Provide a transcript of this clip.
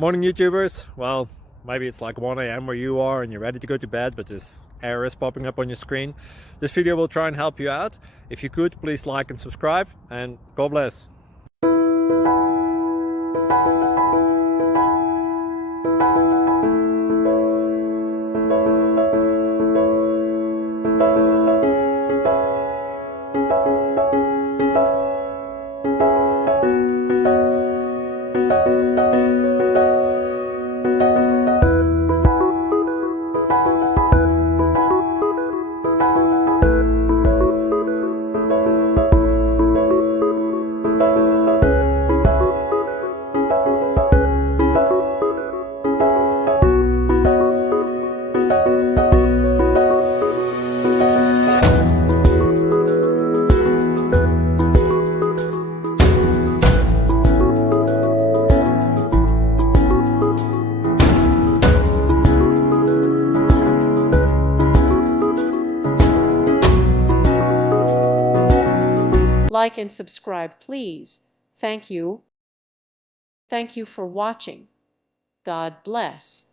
Morning YouTubers. Well, maybe it's like 1 a.m. where you are and you're ready to go to bed, but this error is popping up on your screen. This video will try and help you out. If you could, please like and subscribe, and God bless. Like and subscribe, please. Thank you. Thank you for watching. God bless.